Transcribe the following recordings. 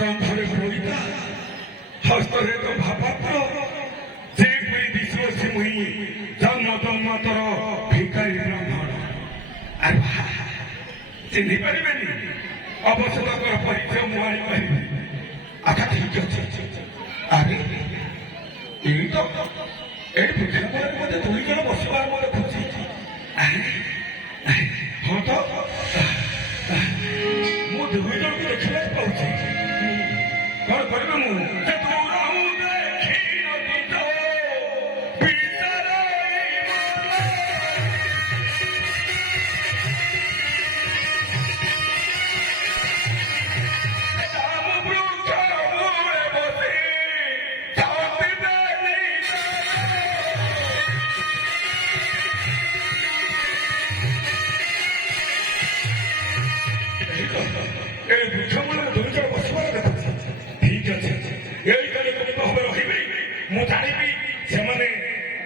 कंधरे बोईता हस्तरे तो भापात्र जे कोई दिशोसी मुही जन्म जन्मतर भिखारी ब्राह्मण अरे चिन्ह पारिबेनी अवश्य ताकर परिचय मु आनी पारिबे अच्छा ठीक अछि अरे एई तो ए भिखारी मते दुई जण बसिबार मोर खुशी हां तो मु दुई जण के देखले पाउछि कौन करबे मु जे तू राहु देखी नदी तो भीतरे राम वृक्ष मूले बसी छाती देली ए वृक्ष मूले दुई जण बसिबार देखा ମୁଁ ଜାଣିବି ସେମାନେ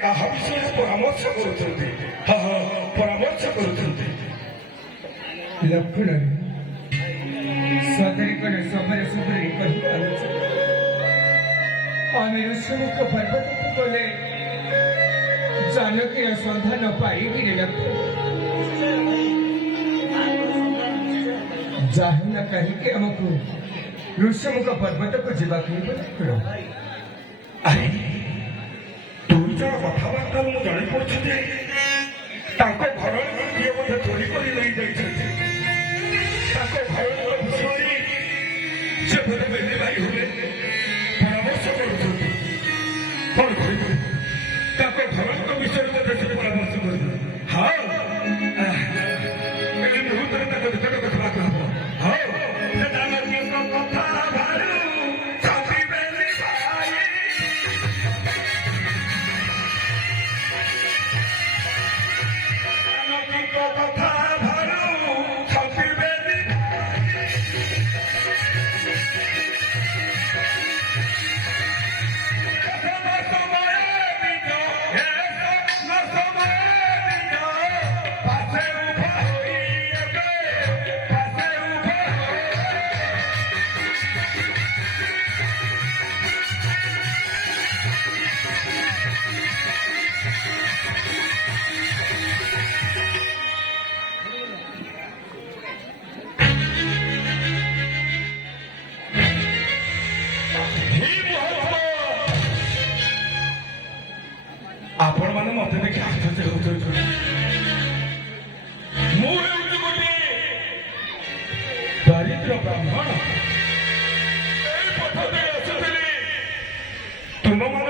କାହା ବିଷୟରେ ପରାମର୍ଶ କରୁଛନ୍ତି ପରାମର୍ଶ କରୁଛନ୍ତି ଲକ୍ଷ୍ମଣ ସଦରୀ କଣ ସବରେ ସବରେ କହିପାରୁଛି ଆମେ ଋଷିମୁଖ ପର୍ବତକୁ ଗଲେ ଜାନକୀର ସନ୍ଧାନ ପାଇବିରେ ଲକ୍ଷ୍ମଣ ଯାହା ନା କାହିଁକି ଆମକୁ ଋଷିମୁଖ ପର୍ବତକୁ ଯିବାକୁ ହେବ ଲକ୍ଷ୍ମଣ ଆରେ ଦୁଇ ଜଣ କଥାବାର୍ତ୍ତା ମୁଁ ଜାଣିପାରୁଛି ଯେ ତାଙ୍କ ଘର କିଏ ମଧ୍ୟ ଚୋରି କରି ନେଇଯାଇଛନ୍ତି ତାଙ୍କ ଘରର ବିଷୟରେ ସେ ବୋଧେ ବେଲି ଭାଇ ହେଲେ ପରାମର୍ଶ କରୁଛନ୍ତି କଣ କରିବୁ ତାଙ୍କ ଘରଙ୍କ ବିଷୟରେ ମଧ୍ୟ ସେ ପରାମର୍ଶ କରିବେ ହଁ ଏ ମୁହୂର୍ତ୍ତରେ ତାଙ୍କ ନିକଟ କଥାବାର୍ତ୍ତା ହବ ହଁ ସେ ଜାନକୀଙ୍କ କଥା ଭାରୁ आपण मैंने मत देखिए आश्चर्य हो गोटे दरिद्र ब्राह्मण पथ दे आसुली तुम मान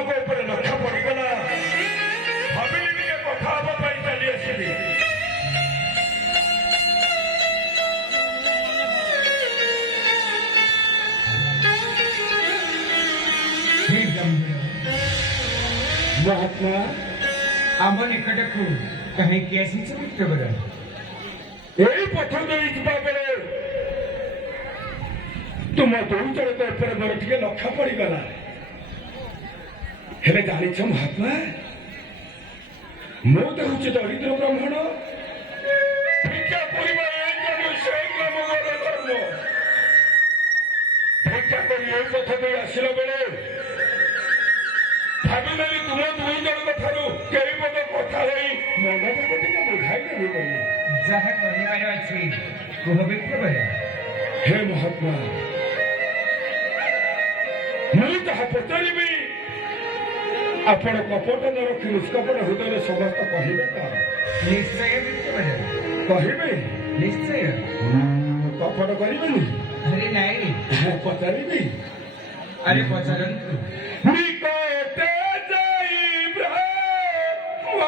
लक्ष्य पड़गला भाविली टे कथा हाँपाई चली आसली महात्मा आम निकट को कहीं कैसी चरित्र बड़ा यही पथ दे बेले तुम दुई जन मोर टे लक्ष्य पड़गला हेले जान महात्मा ମୁଁ ତ ହେଉଛି ଦରିଦ୍ର ବ୍ରାହ୍ମଣ। ଭିକ୍ଷା କରିବା ଏ କାମ ସେ କାମ ମୋର ଧର୍ମ। ଭିକ୍ଷା କରି ଏ ପଥ ଦେଇ ଆସିଲା ବେଳେ ଭାବିନେଲି ତୁମ ଦୁଇ ଜଣଙ୍କ ଠାରୁ କେହି ପଦ କଥା ହେଇ ମନଟାକୁ ଟିକେ ବୁଝାଇ ଦେବି ବୋଲି। ଯାହା କହିବାର ଅଛି କୁହ ବିପ୍ରବର। ହେ ମହାତ୍ମା, ମୁଁ ଯାହା ପଚାରିବି ଆପଣ କପଟ ନ ରଖି ନିଷ୍କପଟ ହୃଦୟରେ ସମସ୍ତ କହିବେ ତ? ନିଶ୍ଚୟ ବିପ୍ରବର, କହିବେ? ନିଶ୍ଚୟ। କପଟ କରିବେନି? ଆରେ ନାଇଁ, ପଚାରିବି? ଆରେ ପଚାରନ୍ତୁ। ନିକଟେ ଯାଇ ବ୍ରାହ୍ମଣ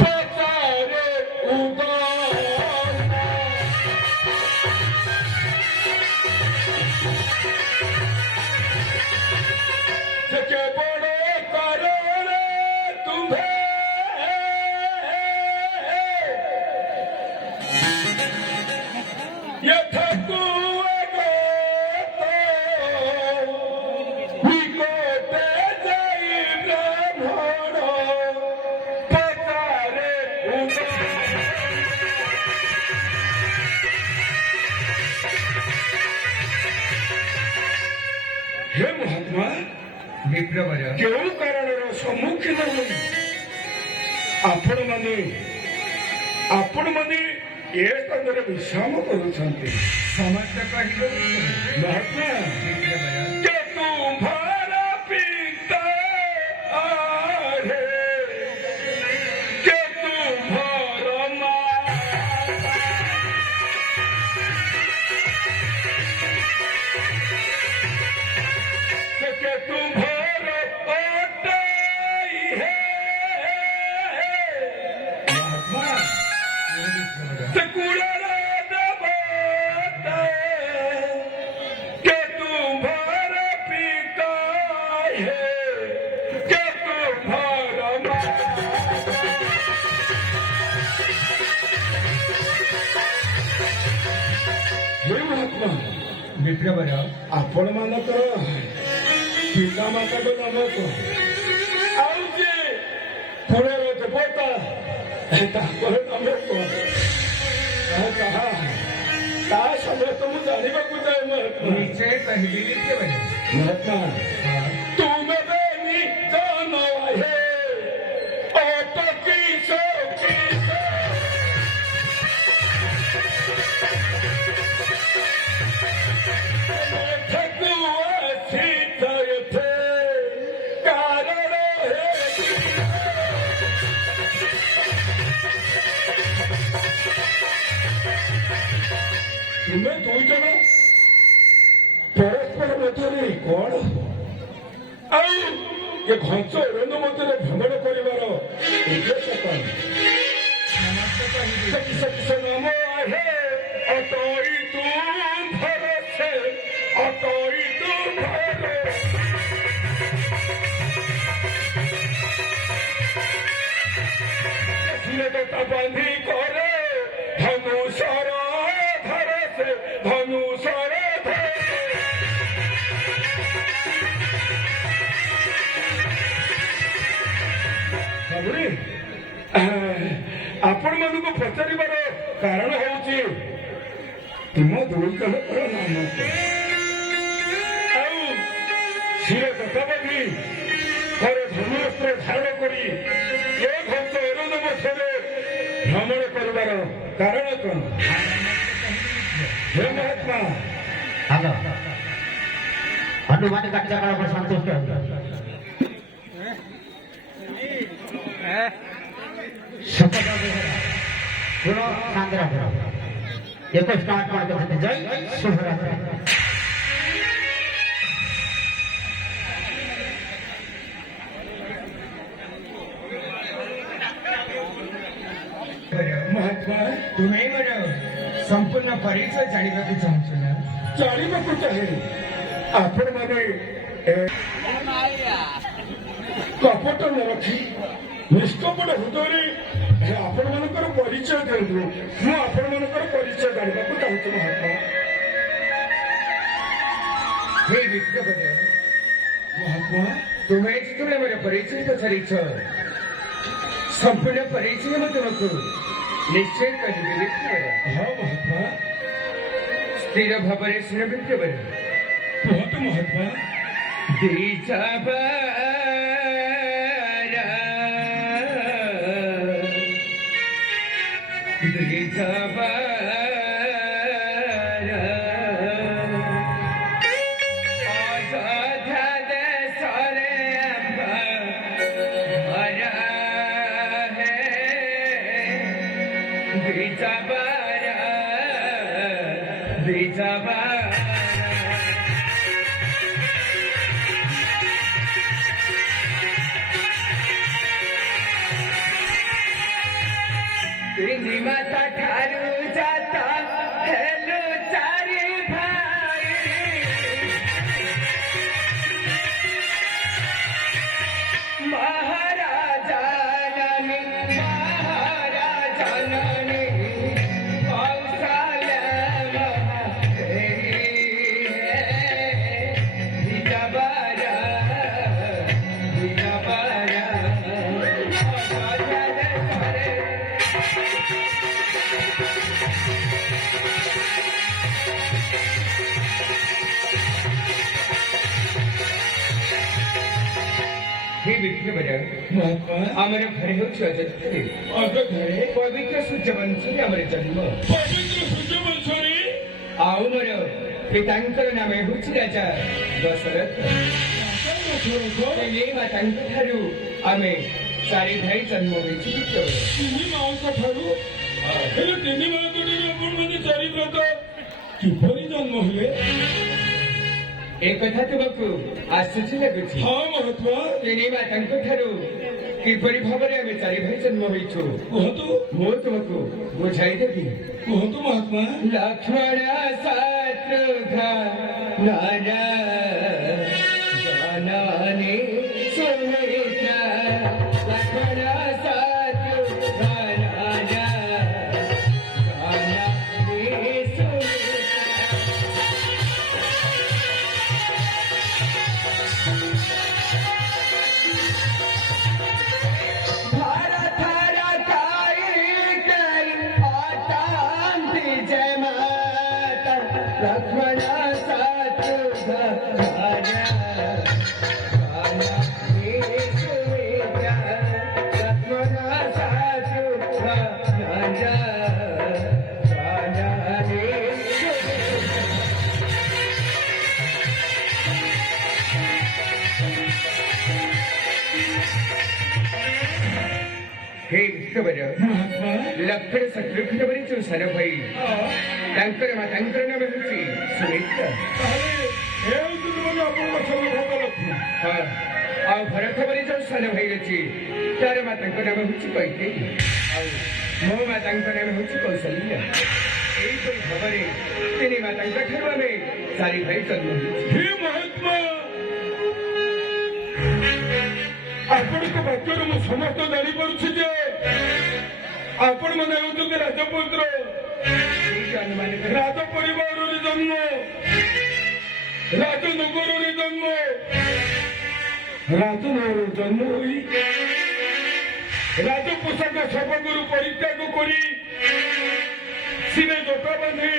ପଚାରେ ଉଦାର ଯେ କେବଳ କାରଣେ ତୁମ୍ଭେ यथातु अगत निकटे जाई ब्राह्मण पचारे हे महात्मा, ବିପ୍ରବର, କେଉଁ କାରଣର ସମ୍ମୁଖୀନ ହୋଇ ଆପଣମାନେ ଏ ସ୍ଥାନରେ ବିଶ୍ରାମ କରୁଛନ୍ତି? ସମସ୍ତ କହିବ ମହାତ୍ମା, ବିପ୍ରବର। que तुम्हारा पिता है, que तुम्हारा माता, que तुम्हारा पताई है। महात्मा, se curará de bata, que तुम्हारा पिता है, que तुम्हारा माता। हे महात्मा, ବିପ୍ରବର, ଆପଣମାନଙ୍କର ପିତାମାତାଙ୍କ ନାମ କଣ? ଆଉ ଯେ କୁଳର ଦେବତା ତାଙ୍କର ନାମ କଣ? ଆଉ ତା ସମସ୍ତ ମୁଁ ଜାଣିବାକୁ ଚାହେଁ ମହାତ୍ମା। ନିଶ୍ଚୟ କହିବି ବିପ୍ରବର। ମହାତ୍ମା, ହଁ, ତୁମେ ବେନି ଜାନ ହେ ଅତ କିସ କିସ ଠକୁ ଆସିଥାଏ ଥେ କାରଣ ହେ ତୁମେ ଦୁଇ ଜଣ ପରସ୍ପର ମଧ୍ୟରେ କଣ? ଆଉ ଏ ଘଞ୍ଚ ଅରଣ୍ୟ ମଧ୍ୟରେ ଭ୍ରମଣ କରିବାର ଉଦ୍ଦେଶ୍ୟ କଣ? ସମସ୍ତ କହିବି। किस किस नाम आहे अटोई तू भरोसे अटोई तू भरोसे तो बंधी करे धनुषर भरोसे धनुषर ଆପଣ ମାନଙ୍କୁ ପଚାରିବାର କାରଣ ହେଉଛି ତୁମ ଦୁଇ ଜଣଙ୍କର ନାମ ଆଉ ଶିର ଦତ୍ତାବାଦୀ ଘରେ ଧନୁଅସ୍ତ୍ର ଧାରଣ କରି ଏ ଘଞ୍ଚ ଅରଣ୍ୟ ମଧ୍ୟରେ ଭ୍ରମଣ କରିବାର କାରଣ କଣ? ହେ ମହାତ୍ମା, हेलो हनुमान कट्टा पर संतुष्ट पूरा शांति रहो एक स्टार्ट करते जय शुभरात्रि ମହାତ୍ମା ତୁମେ ମୋର ସମ୍ପୂର୍ଣ୍ଣ ପରିଚୟ ଜାଣିବାକୁ ଚାହୁଁଛୁ ନା? ଜାଣିବାକୁ ଚାହେଁ ଆପଣମାନେ କପଟ ନ ରଖି ନିଷ୍କପଟ ହୃଦୟରେ ଆପଣମାନଙ୍କର ପରିଚୟ ଦିଅନ୍ତୁ। ମୁଁ ଆପଣମାନଙ୍କର ପରିଚୟ ଜାଣିବାକୁ ଚାହୁଁଛି ମହାତ୍ମା। ହେ ବିପ୍ରବର, ମହାତ୍ମା ତୁମେ ଯେତେବେଳେ ମୋର ପରିଚୟ ପଚାରିଛ ସମ୍ପୂର୍ଣ୍ଣ ପରିଚୟ ମୁଁ ତୁମକୁ ନିଶ୍ଚୟ କହିବି ବିପ୍ରବର। ହଁ ମହାତ୍ମା, ସ୍ଥିର ଭାବରେ ଶୁଣ ବିପ୍ରବର। କୁହନ୍ତୁ ମହାତ୍ମା। माता ठारू जाता हेलो चारी भाई महाराजा नानी कौशल्या हे विप्रवर ମହାତ୍ମା, ଆମର ଘରେ ହେଉଛି ଅଯୋଧ୍ୟାରେ ଅଯୋଧ୍ୟାରେ ପବିତ୍ର ସୂର୍ଯ୍ୟବଂଶରେ ଆମର ଜନ୍ମ। ପବିତ୍ର ସୂର୍ଯ୍ୟବଂଶରେ ଆଉ ମୋର ପିତାଙ୍କର ନାମ ହେଉଛି ରାଜା ଦଶରଥ। ତିନି ମାତାଙ୍କ ଠାରୁ ଆମେ ଚାରି ଭାଇ ଜନ୍ମ ହୋଇଛୁ ବିପ୍ରବର। ତିନି ମାଙ୍କ ଠାରୁ ହେଲେ ତିନି ମାଙ୍କ ଠାରୁ ଆପଣମାନେ ଚାରି ବ୍ରତ କିପରି ଜନ୍ମ ହେଲେ? ଏ କଥା ତୁମକୁ ଆଶ୍ଚର୍ଯ୍ୟ ଲାଗୁଛି? ହଁ ମହାତ୍ମା, ତିନି ମାତାଙ୍କ ଠାରୁ କିପରି ଭାବରେ ଆମେ ଚାରି ଭାଇ ଜନ୍ମ ହୋଇଛୁ କୁହନ୍ତୁ। ମୁଁ ତୁମକୁ ବୁଝାଇଦେବି। କୁହନ୍ତୁ ମହାତ୍ମା। ଲକ୍ଷ୍ମଣ ଶତ୍ରୁଘ୍ନ ଜନନୀ ସୁମିତ୍ରା ଲକ୍ଷ୍ମଣ ଶତ୍ରୁଘ୍ନ ଜନନୀ लक्ष्मण हे विष्णुवर ମହାତ୍ମା, ଲକ୍ଷ୍ମଣ ଶତ୍ରୁଘ୍ନ ବୋଲି ଯୋଉ ସାନ ଭାଇ ତାଙ୍କର ମାତାଙ୍କର ନାମ ହେଉଛି ସୁମିତ୍ରା। ତାହେଲେ ଏ ହେଉଛି ତୁମର ଆପଣଙ୍କ ସବୁ ଭୋଗ ଲକ୍ଷ୍ମୀ। ହଁ, ଆଉ ଭରତ ବୋଲି ଯୋଉ ସାନ ଭାଇ ଅଛି ତାର ମାତାଙ୍କ ନାମ ହେଉଛି କୈକେୟୀ। ଆଉ ମୋ ମାତାଙ୍କ ନାମ ହେଉଛି କୌଶଲ୍ୟା। ଏହିପରି ଭାବରେ ତିନି ମାତାଙ୍କ ଠାରୁ ଆମେ ଚାରି ଭାଇ ଜନ୍ମ ହୋଇଛୁ। ହେ ମହାତ୍ମା, ଆପଣଙ୍କ ବାକ୍ୟରୁ ମୁଁ ସମସ୍ତ ଜାଣିପାରୁଛି ଯେ ଆପଣମାନେ ହେଉଛନ୍ତି ରାଜପୁତ୍ର। ଏଇଟା ଅନୁମାନ କରି ରାଜ ପରିବାରରେ ଜନ୍ମ, ରାଜନଗରରେ ଜନ୍ମ, ରାଜନଗରରେ ଜନ୍ମ ହୋଇ ରାଜ ପୋଷାକ ସର୍ବଗୁରୁ ପରିତ୍ୟାଗ କରି ସିନେ ଜଟା ବାନ୍ଧି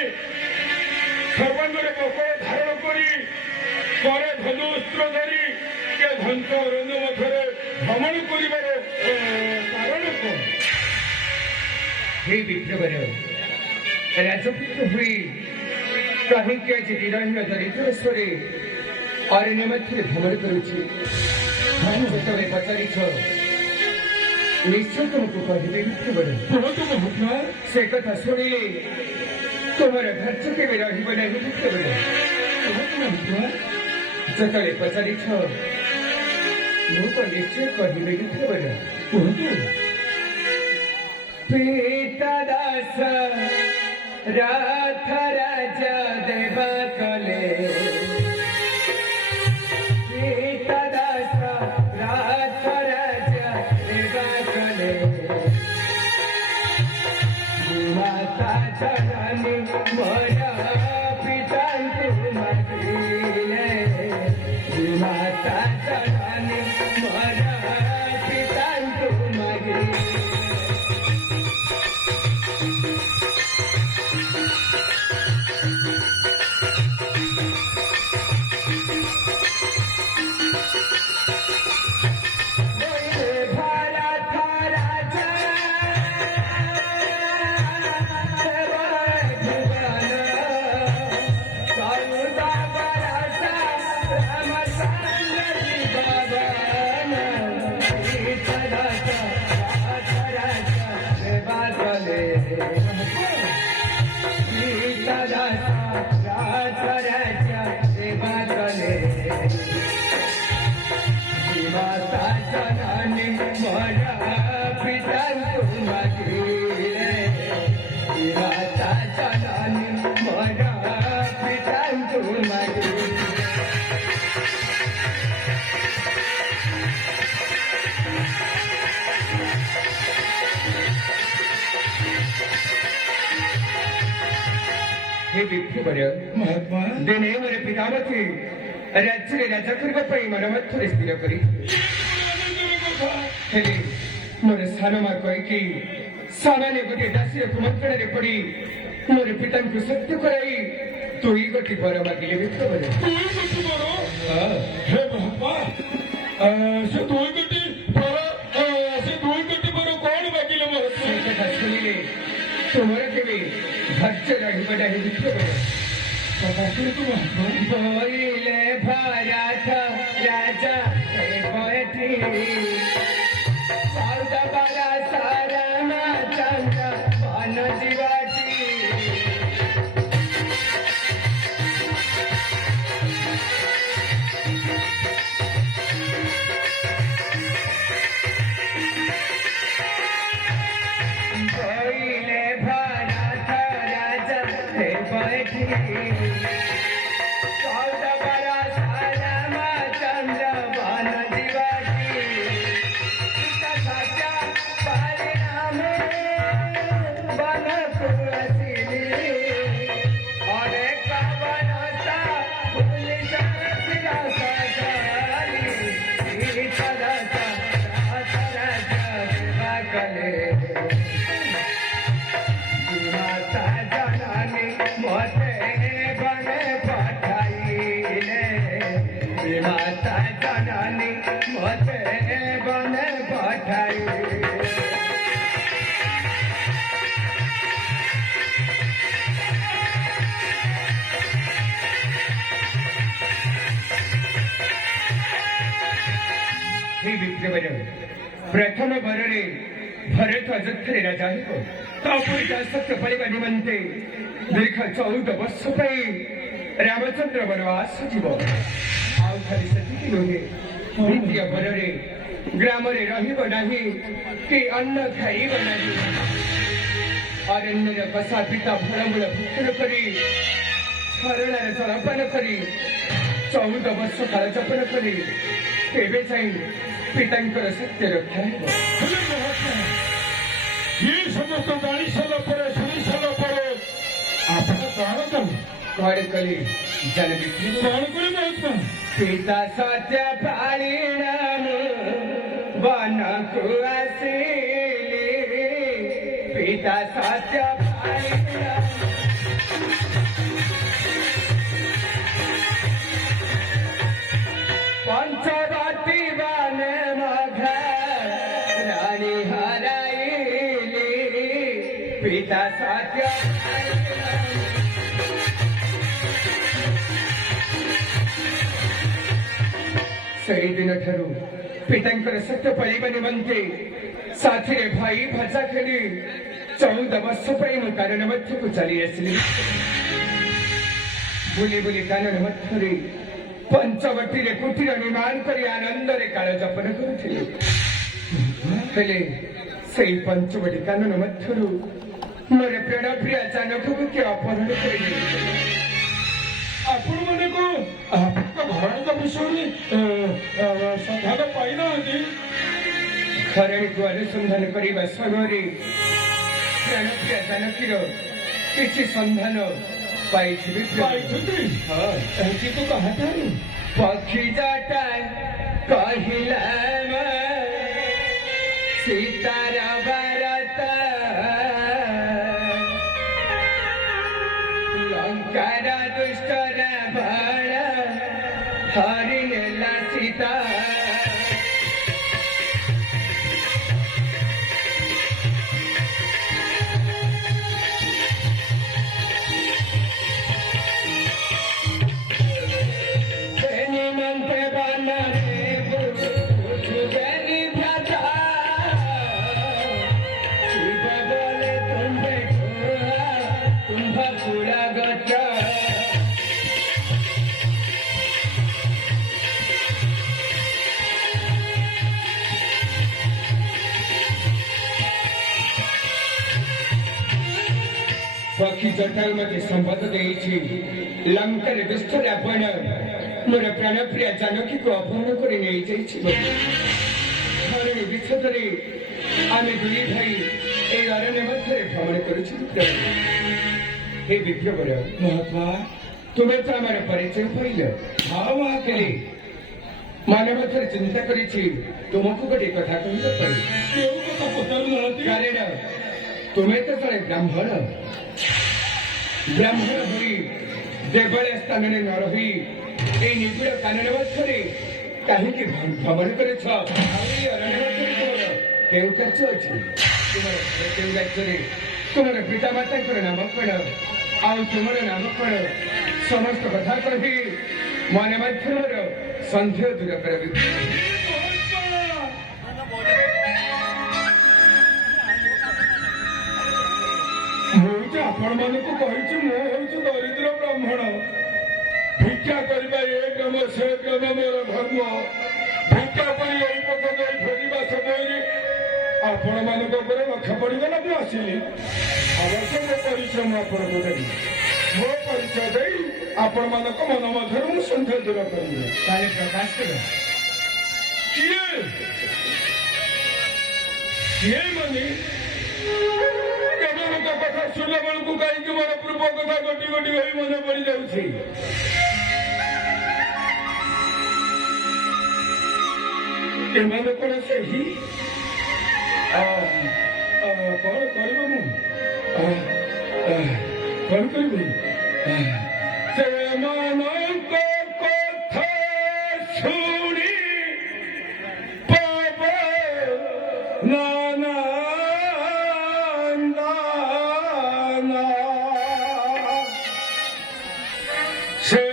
ସର୍ବାଙ୍ଗରେ କପଳ ଧାରଣ କରି ପରେ ଧନୁଅସ୍ତ୍ର ଧରି ଏ ଘଞ୍ଚ ଅରଣ୍ୟ ମଧ୍ୟରେ ଭ୍ରମଣ କରିବାର କାରଣ କଣ? हे विप्रवर राजपुत्र हुई କାହିଁକି ଆଜି ଦିନହୀନ ଦରିଦ୍ର ସ୍ୱରେ ଅରଣ୍ୟ ମଧ୍ୟରେ ଭ୍ରମଣ କରୁଛି? ଯେତେବେଳେ ପଚାରିଛ ନିଶ୍ଚୟ ତୁମକୁ କହିବି ବିପ୍ରବର। କୁହନ୍ତୁ ମହାତ୍ମା। ସେ କଥା ଶୁଣିଲେ ତୁମର ଧୈର୍ଯ୍ୟ କେବେ ରହିବ ନାହିଁ ବିପ୍ରବର। କୁହନ୍ତୁ ମହାତ୍ମା। ଯେତେବେଳେ ପଚାରିଛ ମୁଁ ତ ନିଶ୍ଚୟ କହିବି ବିପ୍ରବର। କୁହନ୍ତୁ। ପିତା ଦାସ ରାଥ ରାଜା ଦେବା କଲେ ପିତା ଦାସ ରାଥ ରାଜା ଦେବା କଲେ ମାତା ଜନନୀ ମୋର ପିତାଙ୍କୁ ମାତିଲେ ମାତା ଜନନୀ माता जननी मोरा पितांकु मागिले माता जननी मोरा पितांकु मागिले हे विप्रिवर महात्मा दिने मोर पितामती राज्य राजा करबा ପାଇଁ ମନ ମଧ୍ୟରେ ସ୍ଥିର କରି ହେଲେ ମୋର ସାନ ମା କହିକି ସାମାନ୍ୟ ଗୋଟିଏ ଦାସୀର କୁମନ୍ତ୍ରଣରେ ପଡ଼ି ମୋର ପିତାଙ୍କୁ ସତ୍ୟ କରାଇ ତୁଇ ଗୋଟି ବର ମାଗିଲେ ବିପ୍ରବର हे महात्मा से दुई गोटी पर कौन मागिले महात्मा ସେ କଥା ଶୁଣିଲେ ତୁମର କେବେ ଧୈର୍ଯ୍ୟ ରହିବ ନାହିଁ ବିପ୍ରବର बोले भरत राजा बैठी चौदह बड़ा सारा चंद्र वन जीवाटी बोले भरत राजा बैठी प्रथम बरे भरत अयोध्या राजा सत्य पड़वा निमंते दीर्घ 14 वर्ष रामचंद्र वनवास जीव आउे नुहे द्वितीय बरे ग्राम कि अन्न खाइब ना अरण्य बसा पिता फलमूल भक्षण कर जलपान कर 14 वर्ष काल जपन कर पितांकर सत्य रक्षा ये समस्त जानी सारा पर सुनी सारा पर आपण कौन कले जन बिक्री कौन करे महात्मा पिता सत्य पालिनाम वन को आसिले पिता सत्य पालिनाम पंचवटी बने रानी हराइली पिता सत्य सही दिन ठारू पितांकर सत्य पड़वा निमंते साथी भाई भाषा खेली 14 वर्ष मु कानन मध्य को चली आसली बुली बुली कानन मध्य पंचवटी कुटीर निर्माण कर आनंद काल जपन करुले पंचवटी कानन मध्य मोर प्रेण प्रिया जानक को किए अपहरण कर आपण माने को आपका घराणा विषय संधान पाई ना घरणी को अनुसंधान करने समय प्राण प्रिया जानकीर किसी संधान पाई तो कहा था पक्षी जाटा कहिला सीतार भारत लंकार दुष्टर बाण हरिनेला सीता ପକ୍ଷୀ ଜଟାୟୁ ମୋତେ ସମ୍ବାଦ ଦେଇଛି ଲଙ୍କାରେ ଦୁଷ୍ଟ ରାବଣ ମୋର ପ୍ରାଣପ୍ରିୟା ଜାନକୀକୁ ଅପହରଣ କରି ନେଇଯାଇଛି ଧରଣୀ ବିଚ୍ଛେଦରେ ଆମେ ଦୁଇ ଭାଇ এই অরণ্য মধ্যে ভ্রমণ করেছি হে বিপ্রবর মহাত্মা তুমি তো আমার পরিচয় পাইল মহাত্মা মনে মধ্যে চিন্তা করেছি তোমাকে গোটে কথা কহিবা পাই কেউ কথা পচারুনাহাନ୍ତି কারণ তুমি তো জনে ব্রাহ্মণ ব্রাহ্মণ হই দেবଳ স্থাନରେ ন ରହି এই নিবিড় কানন মধ্যে কাহিকি ভ্রমণ করেছ এই অরণ্য মধ্যে তোমার কেউ কাছে ଅଛି କେଉଁ ରାଜ୍ୟରେ ତୁମର ପିତାମାତାଙ୍କର ନାମ କଣ ଆଉ ତୁମର ନାମ କଣ ସମସ୍ତ କଥା କହି ମନେ ମାଧ୍ୟମର ସନ୍ଦେହ ଦୂର କରିବି ମୁଁ ଯେ ଆପଣମାନଙ୍କୁ କହିଛି ମୁଁ ହେଉଛି ଦରିଦ୍ର ବ୍ରାହ୍ମଣ ଭିକ୍ଷା କରିବା ଏ ଗ୍ରାମ ସେ ଗ୍ରାମ ମୋର ଧର୍ମ ଭିକ୍ଷା କରି ଏଇ ପଥ ଦେଇ ଫେରିବା ସମୟରେ ଆପଣମାନଙ୍କ ଉପରେ ଲକ୍ଷ୍ୟ ପଡ଼ିଗଲା ମୁଁ ଆସିଲି ଅବଶ୍ୟ ମୋ ପରିଚୟ ମୁଁ ଆପଣଙ୍କୁ ଦେବି ମୋ ପରିଚୟ ଦେଇ ଆପଣମାନଙ୍କ ମନ ମଧ୍ୟରୁ ମୁଁ ସନ୍ଦେହ ଦୂର କରିବି ତାହେଲେ ପ୍ରକାଶ କର କିଏ କିଏ ମାନେ ଏମାନଙ୍କ କଥା ଶୁଣିଲା ବେଳକୁ କାହିଁକି ମୋର ପୂର୍ବ କଥା ଗୋଟି ଗୋଟି ହୋଇ ମନେ ପଡ଼ିଯାଉଛି ଏମାନେ କଣ ସେହି କଣ କରିବ ମୁଁ କଣ କରିବି ସେମାନଙ୍କ କଥା ଶୁଣି ପାବ ନାନା ସେ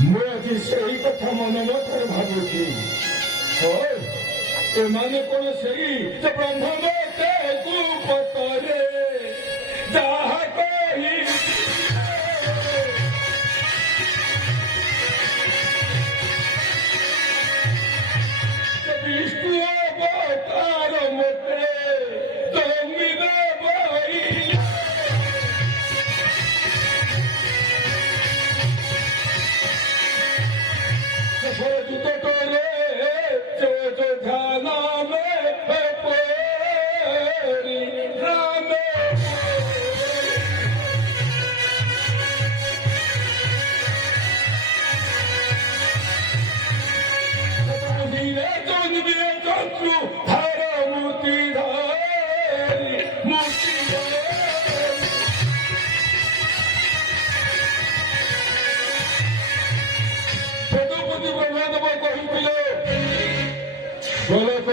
ମୁଁ ଆଜି ସେଇ କଥା ମନ ମଧ୍ୟରେ ଭାବୁଛି ଏମାନେ କଣ ସେଇ ବ୍ରହ୍ମକୁ ପତରେ ଯାହା କହି ବିଷ୍ଣୁ ଅବତାର ମୋତେ ଜମିରେ ବହିଲା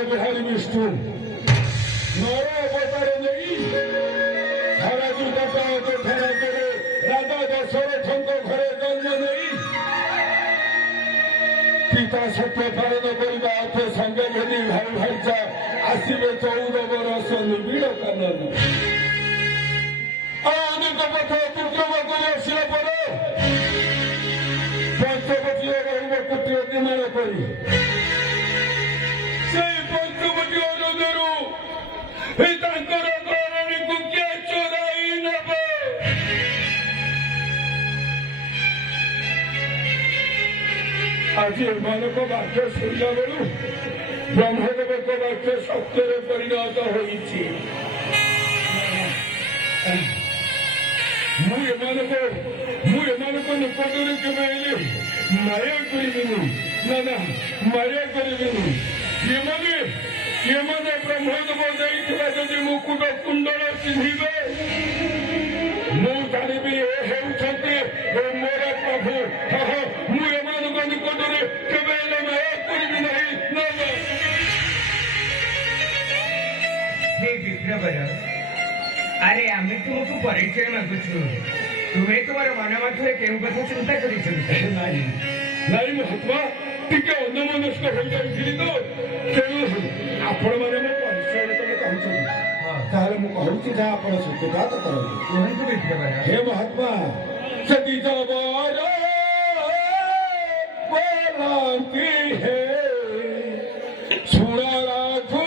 ବିହାରୀ ବିଷ୍ଣୁ ନର ଅବତାର ନେଇ ଧରାଜୁ ରାଜାରେ ରାଜା ଦଶରଥଙ୍କ ଘରେ ଜନ୍ମ ନେଇ ପିତା ସତ୍ୟ ପାଳନ କରିବା ଅର୍ଥ ସାଙ୍ଗେ ଘେନି ଭାଇ ଭାଇଚା ଆସିବେ 14 ବରଷ ନିବିଡ଼ କାନନ ଆଉ ଅନେକ ପଥ ଅତିକ୍ରମ କରି ଆସିଲା ପରେ ପଞ୍ଚବଟୀୟ ରହିବ କୁଟୀର ନିର୍ମାଣ କରି ସେଇ ପଞ୍ଚବଟୀ ଅରଣ୍ୟରୁ ତାଙ୍କର ଗରଣୀକୁ କିଏ ଚୋରାଇ ନେବେ ଆଜି ଏମାନଙ୍କ ବାକ୍ୟ ଶୁଣିଲା ବେଳୁ ବ୍ରହ୍ମଦେବଙ୍କ ବାକ୍ୟ ସତ୍ୟରେ ପରିଣତ ହୋଇଛି। ମୁଁ ଏମାନଙ୍କ ନିକଟରେ କେବେ ହେଲେ ମାୟା କରିବିନି। ନା ମାୟା କରିବିନି। ଏମାନେ ବ୍ରହ୍ମଦେବ ଦେଇଥିବା ଯଦି ମୁକୁଟ କୁଣ୍ଡଳ ଚିହ୍ନିବେ, ମୁଁ ଜାଣିବି ଏ ହେଉଛନ୍ତି ମୋର ପ୍ରଭୁ। ମୁଁ ଏମାନଙ୍କ ନିକଟରେ କେବେ ହେଲେ ମାୟା କରିବି ନାହିଁ। हे विप्रवर, अरे आम्ही तुमको परिचय मागुଛୁ। ତୁମେ ତୁମର ମନ ମଧ୍ୟରେ କେଉଁ କଥା ଚିନ୍ତା କରିଛନ୍ତି? ନାଇଁ ମହାତ୍ମା, ଟିକେ ଅନ୍ୟମନସ୍କ ହୋଇଯାଇଥିଲି ତ, ତେଣୁ ଆପଣମାନେ ମୋ ପରିଚୟ ଯେତେବେଳେ ଚାହୁଁଛନ୍ତି ତାହେଲେ ମୁଁ କହୁଛି ଯାହା ଆପଣ ସୂତ୍ରପାତ କରନ୍ତୁ। କୁହନ୍ତୁ ବିପ୍ରବର। ହେ ମହାତ୍ମା, ଯଦି ଜବର ବୋଲନ୍ତି ହେ ଶୁଣ ରାଖୁ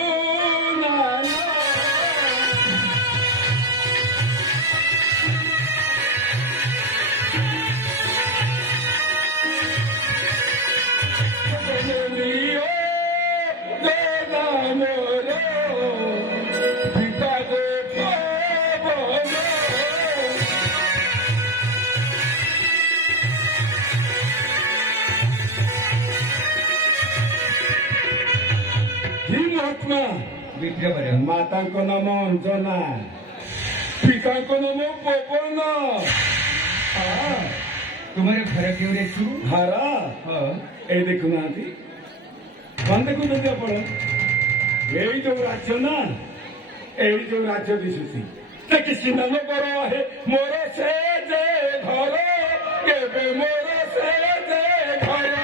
विप्रवर, ମାତାଙ୍କ ନାମ ଅଞ୍ଜନା, ପିତାଙ୍କ ନାମ ପବନ। ତୁମର ଘର କେଉଁଠି ଅଛି? ଘର ଏଇ ଦେଖୁନାହାନ୍ତି, କଣ ଦେଖୁଛନ୍ତି ଆପଣ? ଏଇ ଯୋଉ ରାଜ୍ୟ ନା, ଏଇ ଯୋଉ ରାଜ୍ୟ ଦିଶୁଛି ଦେଖି ସିନାନ କର ମୋର ସେ ଯେ ଘର, କେବେ ମୋର ସେ ଯେ ଘର।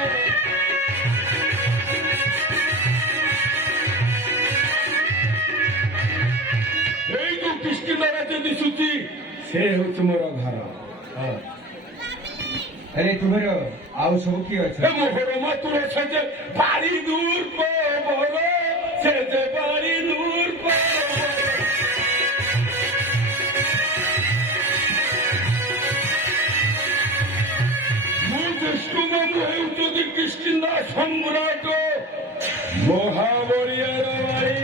ଏଇ ଯୋଉ କିଷ୍କିନ୍ଦ ରାଜ୍ୟ ଦିଶୁଛି ସେ ହେଉଛି ମୋର ଘର। अरे ତୁମର ଆଉ ସବୁ କିଏ ଅଛି? মোহর মাতুর সে যে বাড়ি দূর পবর, সে যে বাড়ি দূর ମୁଁ ଜ୍ୟେଷ୍ଠ ମାମୁଁ ହେଉଛନ୍ତି କିଷ୍କିନ୍ଦ ସମ୍ରାଟ ମହାବଳିଆର ଭାଇ।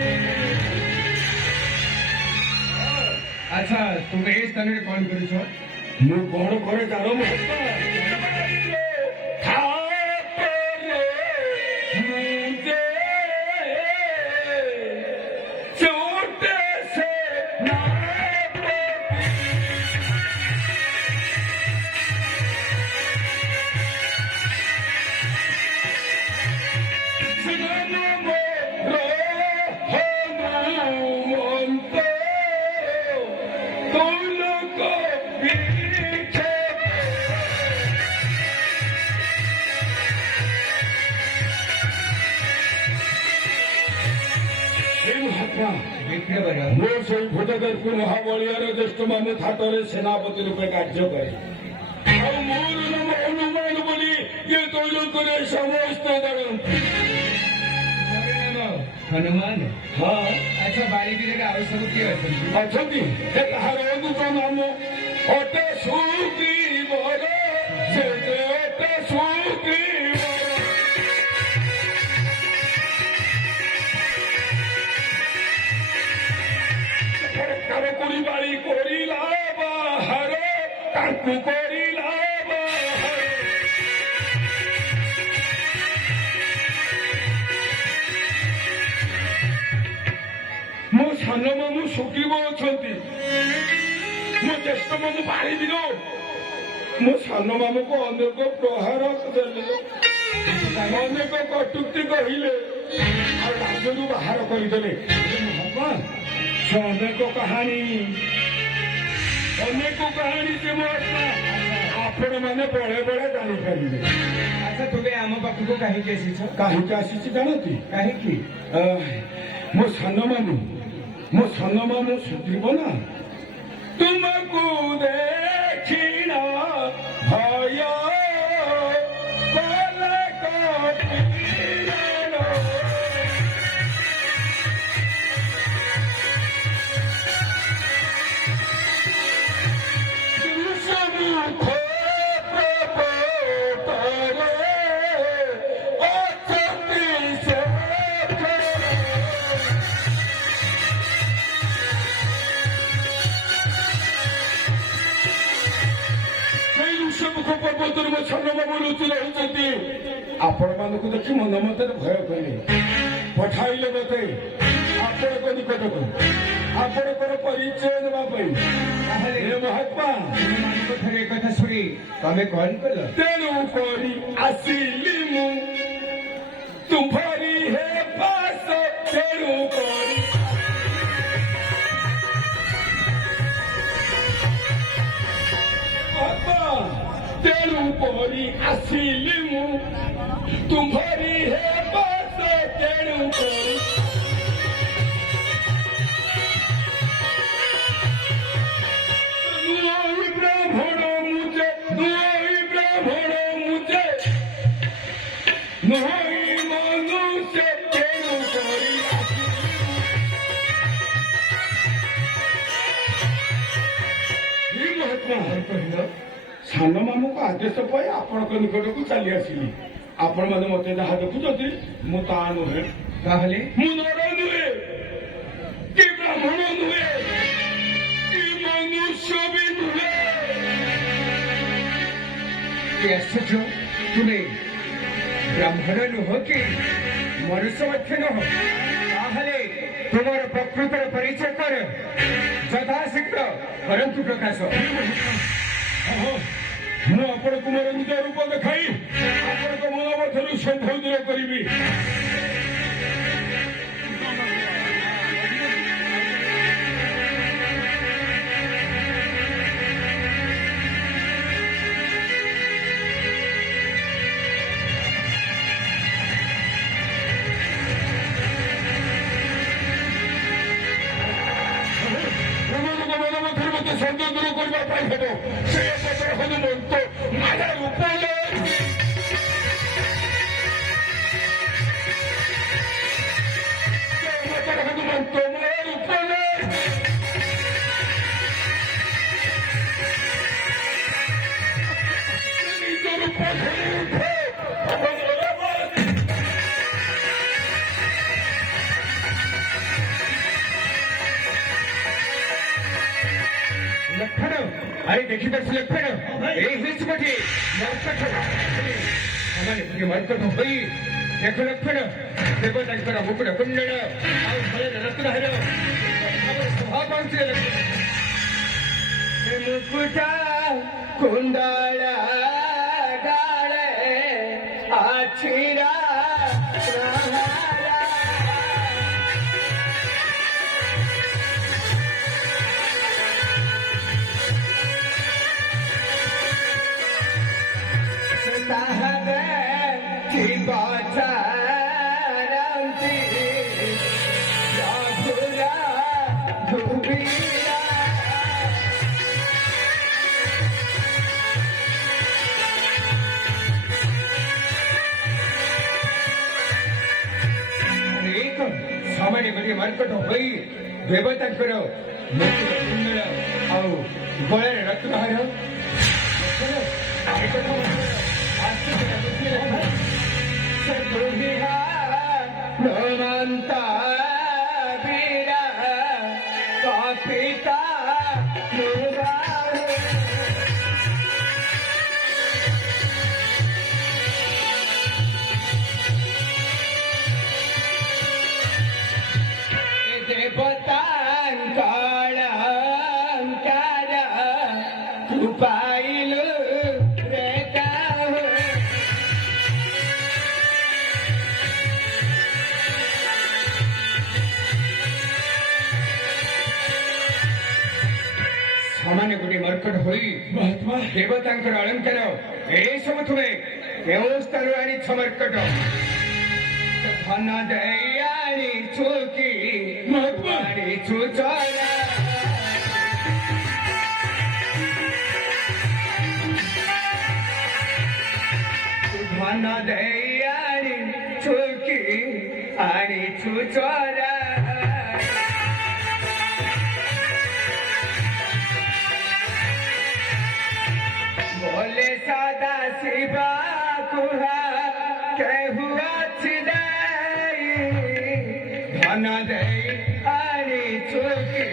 ଆଚ୍ଛା, ତୁମେ ଏ ସ୍ଥାନରେ କଣ କରୁଛ? ମୁଁ କଣ କରେ ଜାଣ ମହାତ୍ମା? ମୁଁ ସେଇ ଭୋଜଦେବକୁ ମହାବଳିଆର ଜ୍ୟେଷ୍ଠ ମାମୁଁ ଖାତରେ ସେନାପତି ରୂପେ କାର୍ଯ୍ୟ କରେ। ଆଉ ମୋର ନାମ ହନୁମାନ ବୋଲି ଇଏ ତୈଳଙ୍କରେ ସମସ୍ତେ ଜାଣନ୍ତି। ହନୁମାନ? ହଁ। ଆଚ୍ଛା, ବାରିପିରରେ ଆଉ ସବୁ କିଏ ଅଛନ୍ତି? ଅଛନ୍ତି, କାହାର ଅନୁକ ନାମ ଅଟେ ସୁଗ୍ରୀବର, ସେ ଯେ ଅଟେ ସୁଗ୍ରୀବର। ବାରି କରିଲା ବାହାର, ତାଙ୍କୁ କରିଲା ବାହାର। ମୋ ସାନ ମାମୁଁ ସୁଗ୍ରୀବ ଅଛନ୍ତି, ମୋ ଜ୍ୟେଷ୍ଠ ମାମୁଁ ବାରିବୀର। ମୋ ସାନ ମାମୁଁକୁ ଅନେକ ପ୍ରହାର ଦେଲେ, ଅନେକ କଟୁକ୍ତି କହିଲେ, ଆଉ ରାଜ୍ୟରୁ ବାହାର କରିଦେଲେ। ଭଗବାନ, ସେ ଅନେକ କାହାଣୀ ସେ ମହାତ୍ମା ଆପଣମାନେ ବେଳେ ବେଳେ ଜାଣିପାରିବେ। ଆଚ୍ଛା, ତୁମେ ଆମ ପାଖକୁ କାହିଁକି ଆସିଛ? କାହିଁକି ଆସିଛି ଜାଣନ୍ତି? କାହିଁକି? ମୋ ସାନ ମାମୁଁ ସୁଗ୍ରୀବ ନା, ତୁମକୁ ଦେଖିଣ ଭୟ କଲେ କଟିଣ। ଆପଣମାନଙ୍କୁ ଦେଖି ମନ ମଧ୍ୟରେ ଭୟ କଲେ ପଠାଇଲେ ମୋତେ ଆପଣଙ୍କ ନିକଟକୁ ଆପଣଙ୍କର ପରିଚୟ ଦେବା ପାଇଁ। ତାହେଲେ ହେ ମହାତ୍ମା, ତୁମମାନଙ୍କ ଠାରେ ଏ କଥା ଶୁଣି ତମେ କଣ କଲ? ତେଣୁ କରି ଆସିଲି ମୁଁ ତୁମ୍ଭରି ହେ ପାଶ, ତେଣୁ କରି ତେଣୁ କରି ଆସିଲି ମୁଁ ତୁମ୍ଭରି ହେ ପାଶ, ତେଣୁ କରି ନୁହଇ ବ୍ରାହ୍ମଣ ମୁଜେ, ନୁହଇ ବ୍ରାହ୍ମଣ ମୁଜେ, ନୁହଇ ମନୁଷ୍ୟ, ତେଣୁ କରି ଆସିଲି। ମହାତ୍ମା କହିଲ ସାନ ମାମୁଙ୍କ ଆଦେଶ ପାଇ ଆପଣଙ୍କ ନିକଟକୁ ଚାଲି ଆସିଲି। ଆପଣମାନେ ମତେ ଯାହା ଦେଖୁଛନ୍ତି ମୁଁ ତା ନୁହେଁ। ତାହେଲେ ମୁଁ ନର ନୁହେଁ, କି ବ୍ରାହ୍ମଣ ନୁହେଁ, କି ମନୁଷ୍ୟ ବି ନୁହେଁ। କି ଆଶ୍ଚର୍ଯ୍ୟ, ତୁମେ ବ୍ରାହ୍ମଣ ନୁହଁ କି ମନୁଷ୍ୟ ମଧ୍ୟ ନୁହଁ। ତାହେଲେ ତୁମର ପ୍ରକୃତର ପରିଚୟ କର, ଯଥାଶୀଘ୍ର କରନ୍ତୁ ପ୍ରକାଶ। ମୁଁ ଆପଣଙ୍କୁ ମୋର ନିଜ ରୂପ ଦେଖାଇ ଆପଣଙ୍କ ମନ ମଧ୍ୟରୁ ସନ୍ଦେହ ଦୂର କରିବି। ମତେ ସନ୍ଦେହ ଦୂର କରିବା ପାଇଁ ହେବ। ସେ ହନୁମନ୍ତ ମାୟା ରୂପ ହନୁମନ୍ତ ମାୟା ରୂପ ନିଜ ରୂପ ଧରି ଉଠେ। ଲକ୍ଷଣ, ଆରେ ଦେଖିପାରୁଛୁ ଲକ୍ଷଣ, ଏଇ ହେଇଛି ଗୋଟିଏ ମର୍କଟ। ସେମାନେ ମର୍କଟ ହୋଇ ଦେଖ ଲକ୍ଷଣ, ଦେବତାଙ୍କର ମୁକୁଟ କୁଣ୍ଡଳ ଆଉ ଫଳରେ ରତ୍ନହାର ଶୋଭା ପାଉଥିଲେ ଲକ୍ଷଣ। ମୁକୁଟ କୁଣ୍ଡଳ ଡାଳେ ଆଛିରା ସମାନେ ଗୋଟିଏ ମର୍କଟ ହୋଇ ଦେବତାଙ୍କର ମୁକୁଟ କୁଣ୍ଡଳ ଆଉ ଗଳାରେ ରତ୍ନହାର ରୋମନ୍ତା ବୀରା କପିତା ଦେବତାଙ୍କର ତୁ ପାଇଲୁ ରେଖା ସମାନେ ଗୋଟିଏ ମର୍କଟ ହୋଇ ମହାତ୍ମା ଦେବତାଙ୍କର ଅଳଙ୍କାର ଏସବୁ ତୁମେ କେଉଁ ସ୍ଥାନରୁ ଆଣିଛ ମର୍କଟ? ଧନ ଦେଇ ଆଣିଛୁ କି ମହାତ୍ମା ଆଣିଛୁ ଚରା? ଧନ ଦେଇ ଆଣିଛୁ କି ଆଣିଛୁ ଚରା? बोले सदा शिवा कुहा कहु अछि धन दे आनी छुकी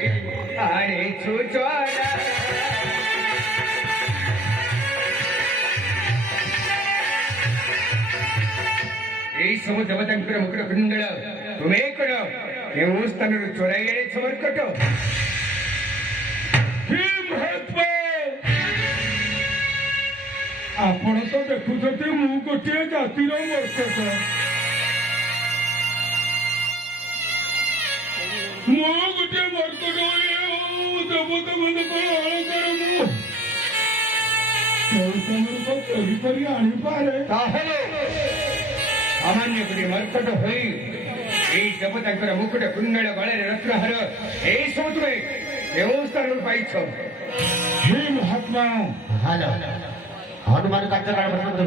आनी छु चोरा ଏଇସବୁ ଦେବତାଙ୍କର ମୁକୁଟ କୁଣ୍ଡଳ ତୁମେ କଣ କେଉଁ ସ୍ଥାନରୁ ଚୋରାଇ ଆଣିଛ ମର୍କଟ? ହେ ମହାତ୍ମା, ଆପଣ ତ ଦେଖୁଛନ୍ତି ମୁଁ ଗୋଟିଏ ଜାତିର ମର୍କଟ। ମୁଁ ଗୋଟିଏ ମର୍କଟ ଦେବତା ମାନଙ୍କର ଅଳଙ୍କାର ମୁଁ କରିପାରି ଆଣିପାରେ। ତାହେଲେ ସାମାନ୍ୟ ଗୋଟିଏ ମର୍କଟ ହୋଇ ଏଇ ଦେବତାଙ୍କର ମୁକୁଟ କୁଣ୍ଡଳ ଗଳାରେ ରତ୍ନହାର ଏଇସବୁ ତୁମେ କେଉଁ ସ୍ଥାନରୁ ପାଇଛ? ହେ ମହାତ୍ମା, ହ୍ୟାଲୋ ହନୁମାନ କାର୍ଯ୍ୟକାଳ ପର୍ଯ୍ୟନ୍ତ